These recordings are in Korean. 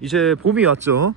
이제 봄이 왔죠.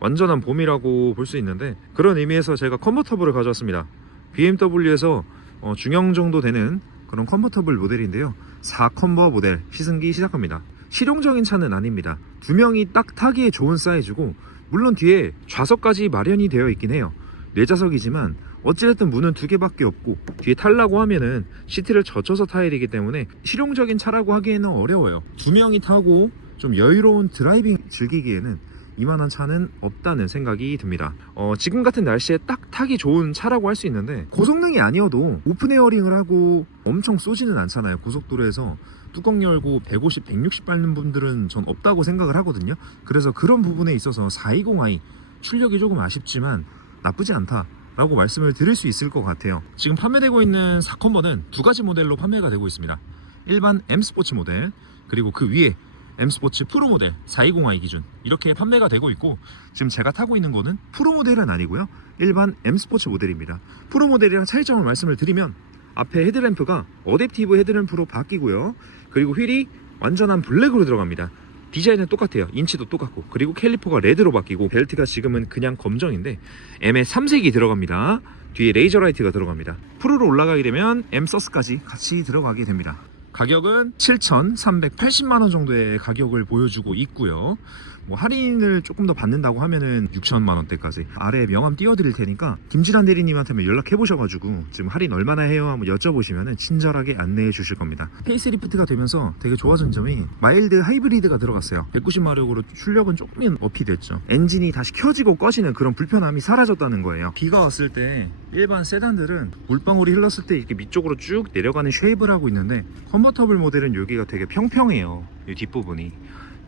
완전한 봄이라고 볼 수 있는데 그런 의미에서 제가 컨버터블을 가져왔습니다. BMW에서 어, 중형 정도 되는 그런 컨버터블 모델인데요. 4컨버 모델 시승기 시작합니다. 실용적인 차는 아닙니다. 두 명이 딱 타기에 좋은 사이즈고 물론 뒤에 좌석까지 마련이 되어 있긴 해요. 뇌좌석이지만 어찌됐든 문은 두 개밖에 없고 뒤에 타려고 하면은 시트를 젖혀서 타야 되기 때문에 실용적인 차라고 하기에는 어려워요. 두 명이 타고 좀 여유로운 드라이빙 즐기기에는 이만한 차는 없다는 생각이 듭니다. 어, 지금 같은 날씨에 딱 타기 좋은 차라고 할 수 있는데 고성능이 아니어도 오픈 에어링을 하고 엄청 쏘지는 않잖아요. 고속도로에서 뚜껑 열고 150, 160 밟는 분들은 전 없다고 생각을 하거든요. 그래서 그런 부분에 있어서 420i 출력이 조금 아쉽지만 나쁘지 않다. 라고 말씀을 드릴 수 있을 것 같아요. 지금 판매되고 있는 4컨버는 두 가지 모델로 판매가 되고 있습니다. 일반 M 스포츠 모델 그리고 그 위에 M 스포츠 프로 모델 420i 기준 이렇게 판매가 되고 있고 지금 제가 타고 있는 거는 프로 모델은 아니고요. 일반 M 스포츠 모델입니다. 프로 모델이랑 차이점을 말씀을 드리면 앞에 헤드램프가 어댑티브 헤드램프로 바뀌고요. 그리고 휠이 완전한 블랙으로 들어갑니다. 디자인은 똑같아요. 인치도 똑같고 그리고 캘리퍼가 레드로 바뀌고 벨트가 지금은 그냥 검정인데 M에 삼색이 들어갑니다. 뒤에 레이저 라이트가 들어갑니다. 프로로 올라가게 되면 M 서스까지 같이 들어가게 됩니다. 가격은 7,380만 원 정도의 가격을 보여주고 있고요. 뭐 할인을 조금 더 받는다고 하면은 6천만 원대까지 아래 명함 띄워드릴 테니까 김진환 대리님한테 연락해 보셔가지고 지금 할인 얼마나 해요 한번 여쭤보시면은 친절하게 안내해 주실 겁니다. 페이스리프트가 되면서 되게 좋아진 점이 마일드 하이브리드가 들어갔어요. 190마력으로 출력은 조금 업이 됐죠. 엔진이 다시 켜지고 꺼지는 그런 불편함이 사라졌다는 거예요. 비가 왔을 때 일반 세단들은 물방울이 흘렀을 때 이렇게 밑쪽으로 쭉 내려가는 쉐입을 하고 있는데 컨버터블 모델은 여기가 되게 평평해요. 이 뒷부분이.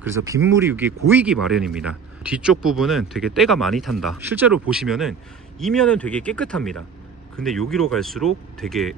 그래서 빗물이 여기 고이기 마련입니다. 뒤쪽 부분은 되게 때가 많이 탄다. 실제로 보시면은 이면은 되게 깨끗합니다. 근데 여기로 갈수록 되게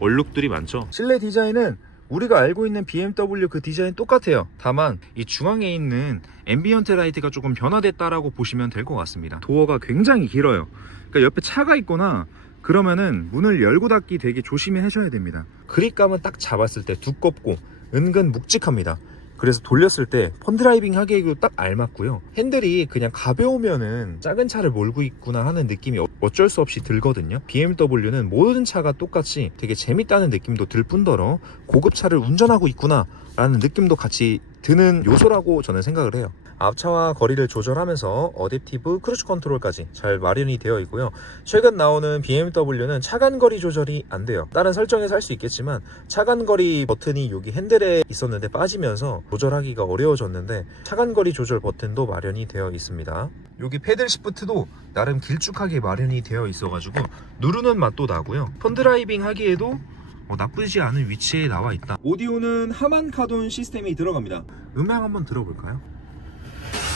얼룩들이 많죠. 실내 디자인은 우리가 알고 있는 BMW 그 디자인 똑같아요. 다만 이 중앙에 있는 앰비언트 라이트가 조금 변화됐다라고 보시면 될 것 같습니다. 도어가 굉장히 길어요. 그러니까 옆에 차가 있거나 그러면은 문을 열고 닫기 되게 조심히 하셔야 됩니다. 그립감은 딱 잡았을 때 두껍고 은근 묵직합니다. 그래서 돌렸을 때 펀드라이빙 하기에도 딱 알맞고요. 핸들이 그냥 가벼우면은 작은 차를 몰고 있구나 하는 느낌이 어- 어쩔 수 없이 들거든요. BMW는 모든 차가 똑같이 되게 재밌다는 느낌도 들 뿐더러 고급 차를 운전하고 있구나 라는 느낌도 같이 드는 요소라고 저는 생각을 해요. 앞차와 거리를 조절하면서 어댑티브 크루즈 컨트롤까지 잘 마련이 되어 있고요. 최근 나오는 BMW는 차간거리 조절이 안 돼요. 다른 설정에서 할 수 있겠지만 차간거리 버튼이 여기 핸들에 있었는데 빠지면서 조절하기가 어려워졌는데 차간거리 조절 버튼도 마련이 되어 있습니다. 여기 패들 시프트도 나름 길쭉하게 마련이 되어 있어가지고 누르는 맛도 나고요. 펀드라이빙 하기에도 어, 나쁘지 않은 위치에 나와 있다. 오디오는 하만 카돈 시스템이 들어갑니다. 음향 한번 들어볼까요?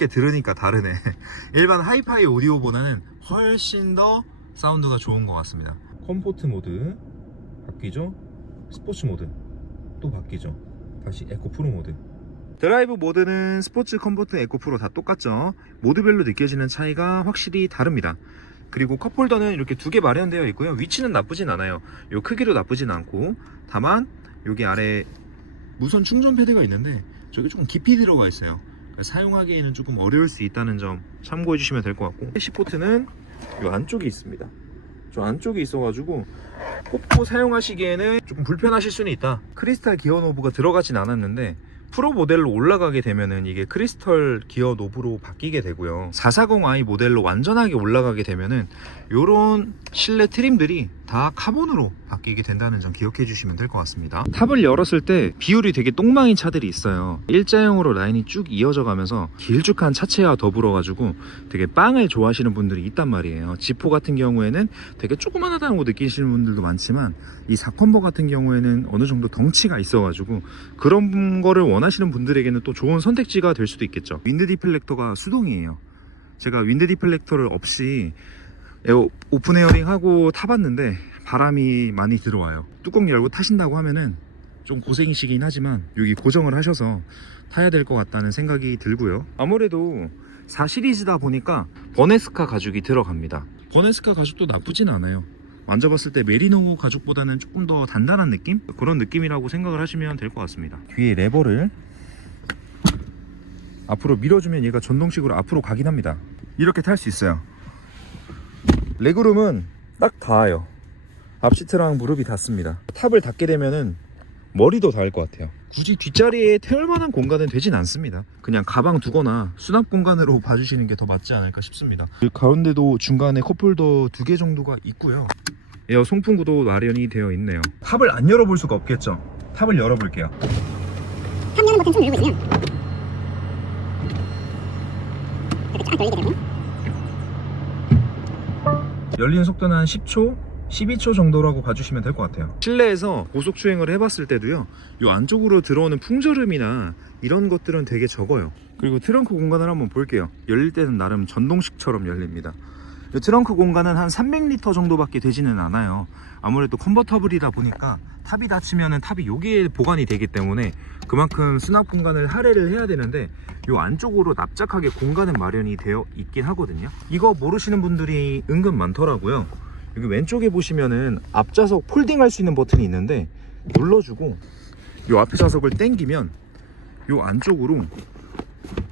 이렇게 들으니까 다르네. 일반 하이파이 오디오보다는 훨씬 더 사운드가 좋은 것 같습니다. 컴포트 모드 바뀌죠? 스포츠 모드 또 바뀌죠? 다시 에코 프로 모드. 드라이브 모드는 스포츠, 컴포트, 에코 프로 다 똑같죠? 모드별로 느껴지는 차이가 확실히 다릅니다. 그리고 컵홀더는 이렇게 두 개 마련되어 있고요. 위치는 나쁘진 않아요. 요 크기도 나쁘진 않고 다만 여기 아래 무선 충전 패드가 있는데 저기 조금 깊이 들어가 있어요. 사용하기에는 조금 어려울 수 있다는 점 참고해 주시면 될 것 같고 해시포트는 이 안쪽에 있습니다. 저 안쪽에 있어가지고 꼽고 사용하시기에는 조금 불편하실 수는 있다. 크리스탈 기어 노브가 들어가진 않았는데 프로 모델로 올라가게 되면은 이게 크리스털 기어 노브로 바뀌게 되고요. 440i 모델로 완전하게 올라가게 되면은 요런 실내 트림들이 다 카본으로 바뀌게 된다는 점 기억해 주시면 될 것 같습니다. 탑을 열었을 때 비율이 되게 똥망인 차들이 있어요. 일자형으로 라인이 쭉 이어져 가면서 길쭉한 차체와 더불어 가지고 되게 빵을 좋아하시는 분들이 있단 말이에요. 지포 같은 경우에는 되게 조그만하다고 느끼시는 분들도 많지만 이 사컨버 같은 경우에는 어느 정도 덩치가 있어 가지고 그런 거를 원하시는 분들에게는 또 좋은 선택지가 될 수도 있겠죠. 윈드 디플렉터가 수동이에요. 제가 윈드 디플렉터를 없이 에어, 오픈 에어링 하고 타봤는데 바람이 많이 들어와요. 뚜껑 열고 타신다고 하면은 좀 고생이시긴 하지만 여기 고정을 하셔서 타야 될 것 같다는 생각이 들고요. 아무래도 4 시리즈다 보니까 버네스카 가죽이 들어갑니다. 버네스카 가죽도 나쁘진 않아요. 만져봤을 때 메리노 가죽보다는 조금 더 단단한 느낌? 그런 느낌이라고 생각을 하시면 될 것 같습니다. 뒤에 레버를 앞으로 밀어주면 얘가 전동식으로 앞으로 가긴 합니다. 이렇게 탈 수 있어요. 레그룸은 딱 닿아요. 앞시트랑 무릎이 닿습니다. 탑을 닿게 되면은 머리도 닿을 것 같아요. 굳이 뒷자리에 태울 만한 공간은 되진 않습니다. 그냥 가방 두거나 수납 공간으로 봐주시는 게 더 맞지 않을까 싶습니다. 그 가운데도 중간에 컵홀더 두 개 정도가 있고요. 에어 송풍구도 마련이 되어 있네요. 탑을 안 열어볼 수가 없겠죠. 탑을 열어볼게요. 탑 여는 버튼 좀 누르고 있으면 이렇게 쫙 열리게 되고 열리는 속도는 한 10초, 12초 정도라고 봐주시면 될 것 같아요. 실내에서 고속 주행을 해봤을 때도요, 이 안쪽으로 들어오는 풍절음이나 이런 것들은 되게 적어요. 그리고 트렁크 공간을 한번 볼게요. 열릴 때는 나름 전동식처럼 열립니다. 이 트렁크 공간은 한 300리터 정도밖에 되지는 않아요. 아무래도 컨버터블이다 보니까 탑이 닫히면은 탑이 여기에 보관이 되기 때문에 그만큼 수납 공간을 할애를 해야 되는데 이 안쪽으로 납작하게 공간은 마련이 되어 있긴 하거든요. 이거 모르시는 분들이 은근 많더라고요. 여기 왼쪽에 보시면은 앞좌석 폴딩 할 수 있는 버튼이 있는데 눌러주고 이 앞에 좌석을 당기면 이 안쪽으로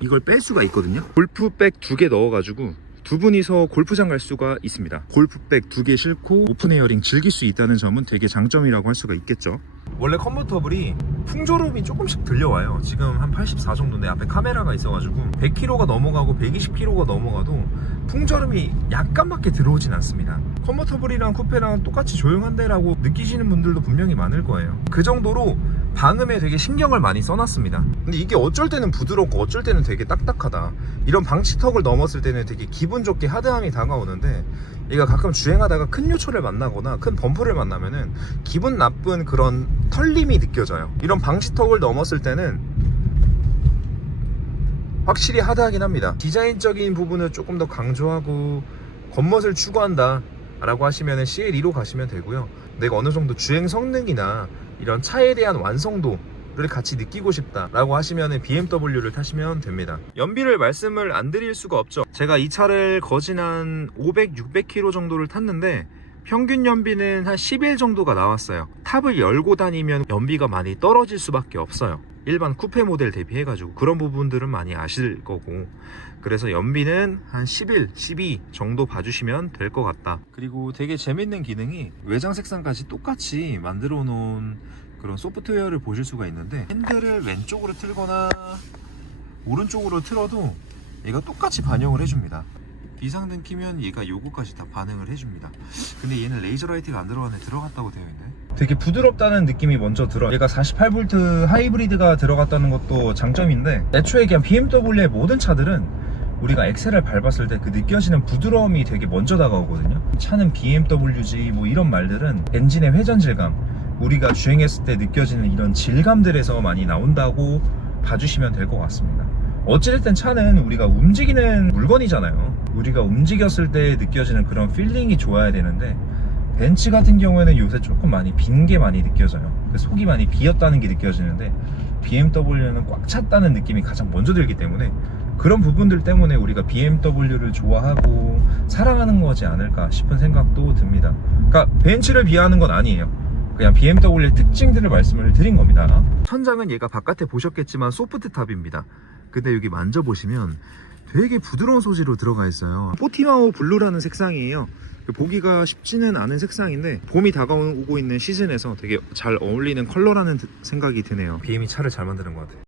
이걸 뺄 수가 있거든요. 골프백 두 개 넣어가지고 두 분이서 골프장 갈 수가 있습니다. 골프백 두 개 싣고 오픈 에어링 즐길 수 있다는 점은 되게 장점이라고 할 수가 있겠죠. 원래 컨버터블이 풍조름이 조금씩 들려와요. 지금 한 84 정도인데 앞에 카메라가 있어가지고 100km가 넘어가고 120km가 넘어가도 풍절음이 약간밖에 들어오진 않습니다. 컨버터블이랑 쿠페랑 똑같이 조용한데 라고 느끼시는 분들도 분명히 많을 거예요. 그 정도로 방음에 되게 신경을 많이 써놨습니다. 근데 이게 어쩔 때는 부드럽고 어쩔 때는 되게 딱딱하다. 이런 방치턱을 넘었을 때는 되게 기분 좋게 하드함이 다가오는데 얘가 가끔 주행하다가 큰 요철을 만나거나 큰 범프를 만나면은 기분 나쁜 그런 털림이 느껴져요. 이런 방치턱을 넘었을 때는 확실히 하드하긴 합니다. 디자인적인 부분을 조금 더 강조하고 겉멋을 추구한다 라고 하시면 CL2로 가시면 되고요. 내가 어느 정도 주행 성능이나 이런 차에 대한 완성도 를 같이 느끼고 싶다 라고 하시면 BMW를 타시면 됩니다. 연비를 말씀을 안 드릴 수가 없죠. 제가 이 차를 거진 한 500, 600km 정도를 탔는데 평균 연비는 한11 정도가 나왔어요. 탑을 열고 다니면 연비가 많이 떨어질 수밖에 없어요. 일반 쿠페 모델 대비해가지고 그런 부분들은 많이 아실 거고 그래서 연비는 한 11, 12 정도 봐주시면 될 것 같다. 그리고 되게 재밌는 기능이 외장 색상까지 똑같이 만들어 놓은 그런 소프트웨어를 보실 수가 있는데 핸들을 왼쪽으로 틀거나 오른쪽으로 틀어도 얘가 똑같이 반영을 해줍니다. 비상등 키면 얘가 요거까지 다 반응을 해줍니다. 근데 얘는 레이저 라이트가 안 들어가는데 들어갔다고 되어 있네. 되게 부드럽다는 느낌이 먼저 들어. 얘가 48V 하이브리드가 들어갔다는 것도 장점인데 애초에 그냥 BMW의 모든 차들은 우리가 엑셀을 밟았을 때 그 느껴지는 부드러움이 되게 먼저 다가오거든요. 차는 BMW지 뭐 이런 말들은 엔진의 회전 질감, 우리가 주행했을 때 느껴지는 이런 질감들에서 많이 나온다고 봐주시면 될 것 같습니다. 어찌됐든 차는 우리가 움직이는 물건이잖아요. 우리가 움직였을 때 느껴지는 그런 필링이 좋아야 되는데 벤츠 같은 경우에는 요새 조금 많이 빈 게 많이 느껴져요. 그 속이 많이 비었다는 게 느껴지는데 BMW는 꽉 찼다는 느낌이 가장 먼저 들기 때문에 그런 부분들 때문에 우리가 BMW를 좋아하고 사랑하는 거지 않을까 싶은 생각도 듭니다. 그러니까 벤츠를 비하하는 건 아니에요. 그냥 BMW의 특징들을 말씀을 드린 겁니다. 천장은 얘가 바깥에 보셨겠지만 소프트 탑입니다. 근데 여기 만져보시면 되게 부드러운 소재로 들어가 있어요. 포티마오 블루라는 색상이에요. 보기가 쉽지는 않은 색상인데 봄이 다가오고 있는 시즌에서 되게 잘 어울리는 컬러라는 생각이 드네요. BM이 차를 잘 만드는 것 같아요.